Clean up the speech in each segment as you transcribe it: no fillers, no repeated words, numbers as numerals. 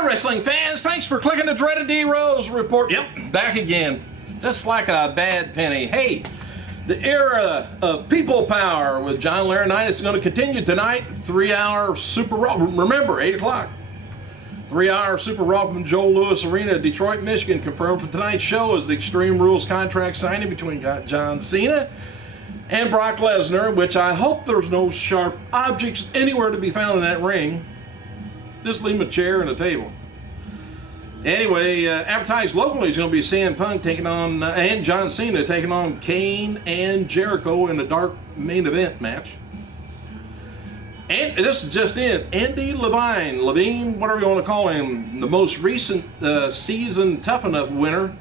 Hi, wrestling fans. Thanks for clicking the dreaded D Rose report. Yep, back again. Just like a bad penny. Hey, the era of people power with John Laurinaitis is going to continue tonight. 3-hour Super Raw. Remember, 8 o'clock. 3-hour Super Raw from Joe Louis Arena, Detroit, Michigan. Confirmed for tonight's show is the Extreme Rules contract signing between John Cena and Brock Lesnar, which I hope there's no sharp objects anywhere to be found in that ring. Just leave him a chair and a table. Anyway, advertised locally is going to be CM Punk taking on, and John Cena taking on Kane and Jericho in a dark main event match. And this is just in. Andy Levine, whatever you want to call him, the most recent season Tough Enough winner,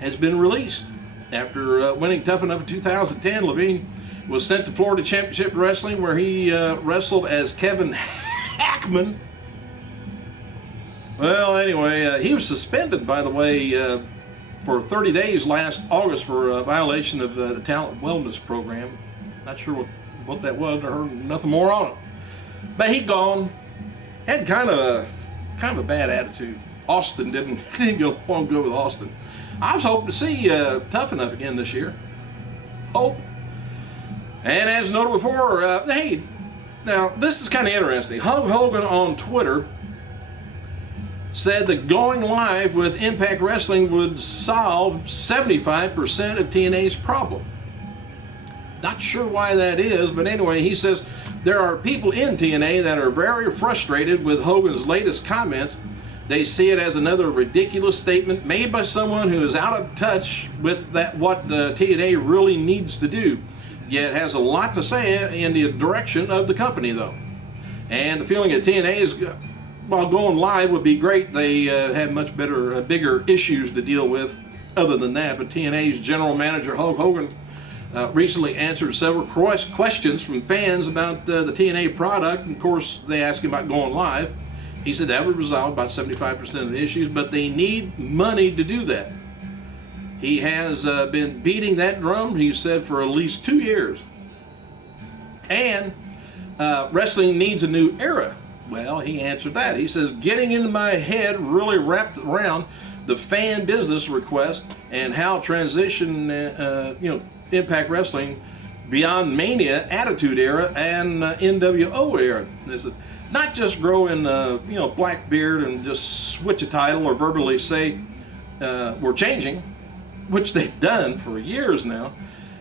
has been released. After winning Tough Enough in 2010, Levine was sent to Florida Championship Wrestling, where he wrestled as Kevin Hackman. Well, anyway, he was suspended, by the way, for 30 days last August for a violation of the Talent Wellness Program. Not sure what that was. I heard nothing more on it. But he gone. Had kind of a bad attitude. Austin didn't go on good with Austin. I was hoping to see Tough Enough again this year. Hope. And as noted before, hey, now this is kind of interesting. Hulk Hogan on Twitter said that going live with Impact Wrestling would solve 75% of TNA's problem. Not sure why that is, but anyway, he says there are people in TNA that are very frustrated with Hogan's latest comments. They see it as another ridiculous statement made by someone who is out of touch with what TNA really needs to do, yet has a lot to say in the direction of the company, though. And the feeling that TNA is, while going live would be great, they have much bigger issues to deal with other than that. But TNA's general manager, Hulk Hogan, recently answered several questions from fans about the TNA product. And of course, they asked him about going live. He said that would resolve about 75% of the issues, but they need money to do that. He has been beating that drum, he said, for at least 2 years. And wrestling needs a new era. Well, he answered that. He says, getting into my head really wrapped around the fan business request and how transition, Impact Wrestling beyond Mania, Attitude Era, and NWO Era. This is not just grow in, black beard and just switch a title or verbally say we're changing, which they've done for years now.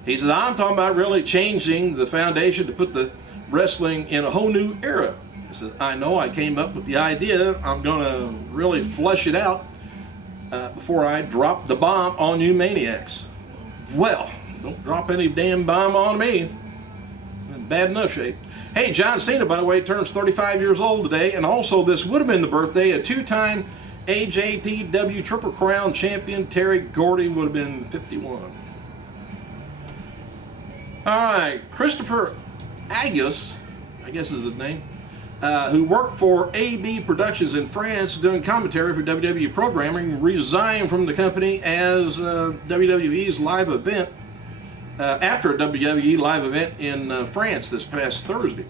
He said, I'm talking about really changing the foundation to put the wrestling in a whole new era. He said, I know I came up with the idea. I'm going to really flesh it out before I drop the bomb on you maniacs. Well, don't drop any damn bomb on me. I'm in bad enough shape. Hey, John Cena, by the way, turns 35 years old today, and also this would have been the birthday of two-time AJPW Triple Crown champion Terry Gordy would have been 51. All right, Christopher Agus, I guess is his name, who worked for AB Productions in France doing commentary for WWE programming, resigned from the company as WWE's live event after a WWE live event in France this past Thursday.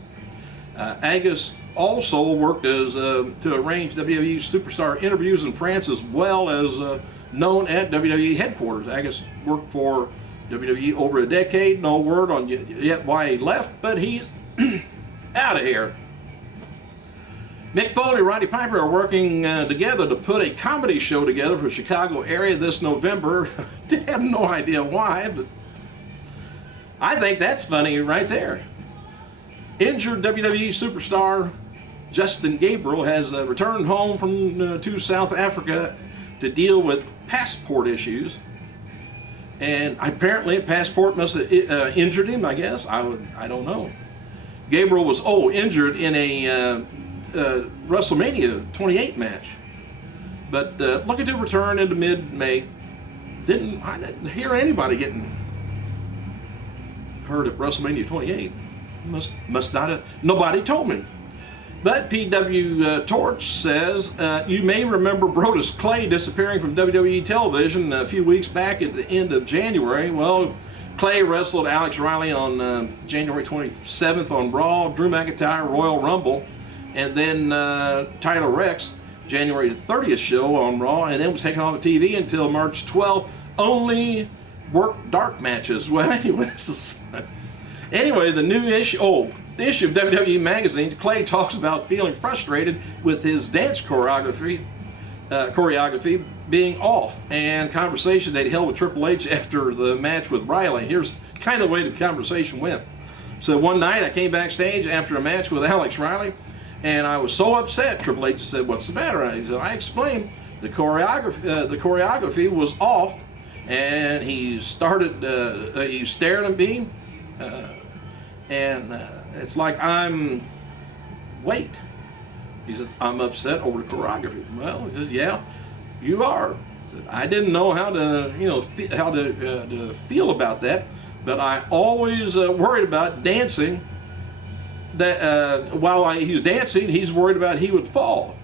Agus also worked as to arrange WWE superstar interviews in France, as well as known at WWE headquarters. Agus worked for WWE over a decade. No word on yet why he left, but he's out of here. Mick Foley and Roddy Piper are working together to put a comedy show together for the Chicago area this November. I have no idea why, but I think that's funny right there. Injured WWE superstar Justin Gabriel has returned home to South Africa to deal with passport issues. And apparently a passport must have injured him, I guess. I don't know. Gabriel was injured in a WrestleMania 28 match. But looking to return into mid-May. I didn't hear anybody getting hurt at WrestleMania 28. Must not have, nobody told me. But PW Torch says, you may remember Brodus Clay disappearing from WWE television a few weeks back at the end of January. Well, Clay wrestled Alex Riley on January 27th on Raw, Drew McIntyre, Royal Rumble, and then Tyler Rex January 30th show on Raw, and then was taken off the TV until March 12th. Only worked dark matches. Well, anyways, the new issue. The issue of WWE Magazine. Clay talks about feeling frustrated with his dance choreography being off, and conversation they'd held with Triple H after the match with Riley. Here's kind of the way the conversation went. So one night I came backstage after a match with Alex Riley, and I was so upset. Triple H said, "What's the matter?" He said, "I explained the choreography was off," and he started. He stared at me, and it's like wait. He said, "I'm upset over the choreography." Well, he said, "Yeah, you are." He said, "I didn't know how to, to feel about that, but I always worried about dancing. That while he's dancing, he's worried about he would fall,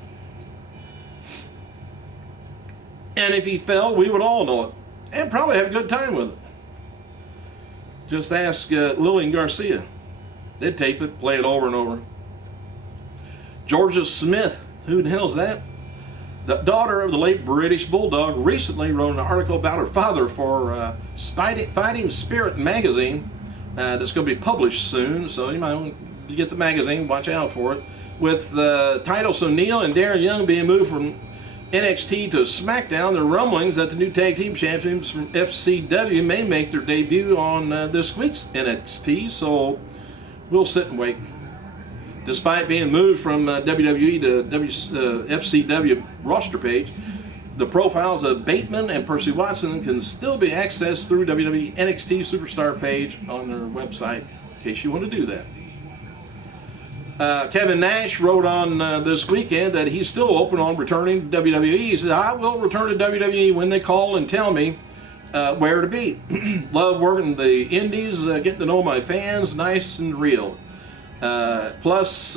and if he fell, we would all know it, and probably have a good time with it. Just ask Lillian Garcia. They'd tape it, play it over and over." Georgia Smith, who the hell is that? The daughter of the late British Bulldog, recently wrote an article about her father for Fighting Spirit magazine that's going to be published soon. So you might, if you get the magazine, watch out for it. With Titus O'Neil and Darren Young being moved from NXT to SmackDown, there are rumblings that the new tag team champions from FCW may make their debut on this week's NXT. So we'll sit and wait. Despite being moved from WWE to FCW roster page, the profiles of Bateman and Percy Watson can still be accessed through WWE NXT Superstar page on their website, in case you want to do that. Kevin Nash wrote on this weekend that he's still open on returning to WWE. He said, "I will return to WWE when they call and tell me where to be. Love working the indies, getting to know my fans, nice and real. Plus,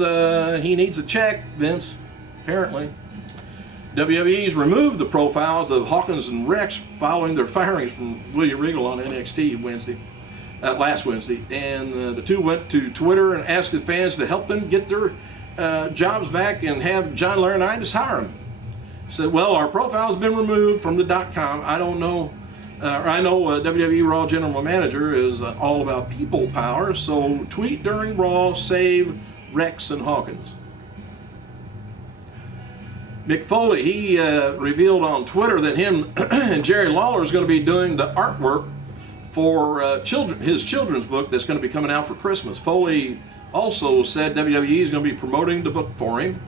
he needs a check, Vince, apparently." WWE's removed the profiles of Hawkins and Rex following their firings from William Regal on NXT last Wednesday. And the two went to Twitter and asked the fans to help them get their jobs back and have John Laurinaitis hire them. Said, "Well, our profile's been removed from the .com. I don't know. I know WWE Raw General Manager is all about people power, so tweet during Raw, save Rex and Hawkins." Mick Foley, he revealed on Twitter that him and Jerry Lawler is going to be doing the artwork for his children's book that's going to be coming out for Christmas. Foley also said WWE is going to be promoting the book for him.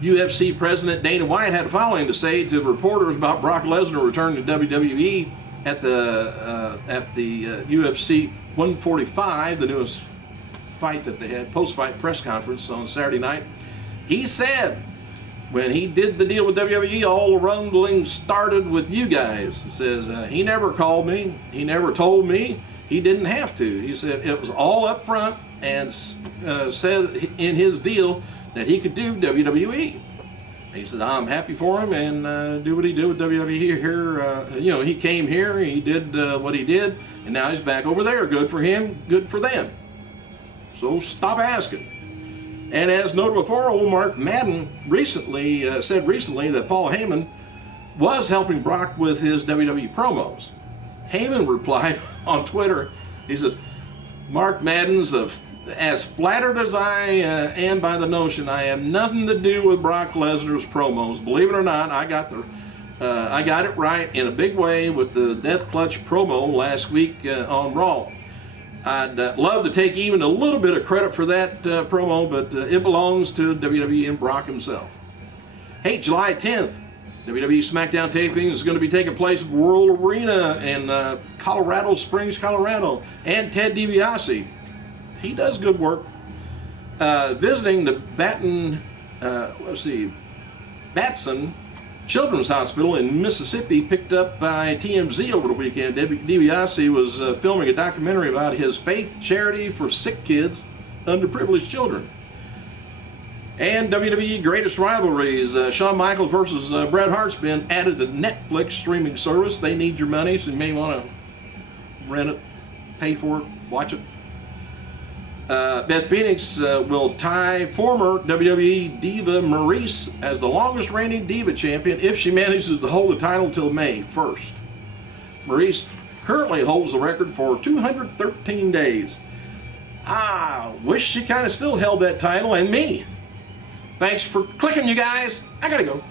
UFC President Dana White had the following to say to reporters about Brock Lesnar returning to WWE at the UFC 145, the newest fight that they had, post-fight press conference on Saturday night. He said, when he did the deal with WWE, all the rumbling started with you guys. He says, he never called me, he never told me, he didn't have to. He said it was all up front, and said in his deal that he could do WWE. He said, "I'm happy for him and do what he did with WWE here. He came here, he did what he did, and now he's back over there. Good for him, good for them. So stop asking." And as noted before, old Mark Madden said recently that Paul Heyman was helping Brock with his WWE promos. Heyman replied on Twitter, he says, "Mark Madden's as flattered as I am by the notion I have nothing to do with Brock Lesnar's promos. Believe it or not, I got it right in a big way with the Death Clutch promo last week on Raw. I'd love to take even a little bit of credit for that promo, but it belongs to WWE and Brock himself." Hey, July 10th, WWE SmackDown taping is going to be taking place at World Arena in Colorado Springs, Colorado, and Ted DiBiase, he does good work, visiting the Batson Children's Hospital in Mississippi, picked up by TMZ over the weekend. DiBiase was filming a documentary about his faith charity for sick kids, underprivileged children. And WWE Greatest Rivalries, Shawn Michaels versus Bret Hart's been added to Netflix streaming service. They need your money, so you may want to rent it, pay for it, watch it. Beth Phoenix will tie former WWE Diva Maurice as the longest reigning Diva champion if she manages to hold the title till May 1st. Maurice currently holds the record for 213 days. I wish she kind of still held that title, and me. Thanks for clicking, you guys. I gotta go.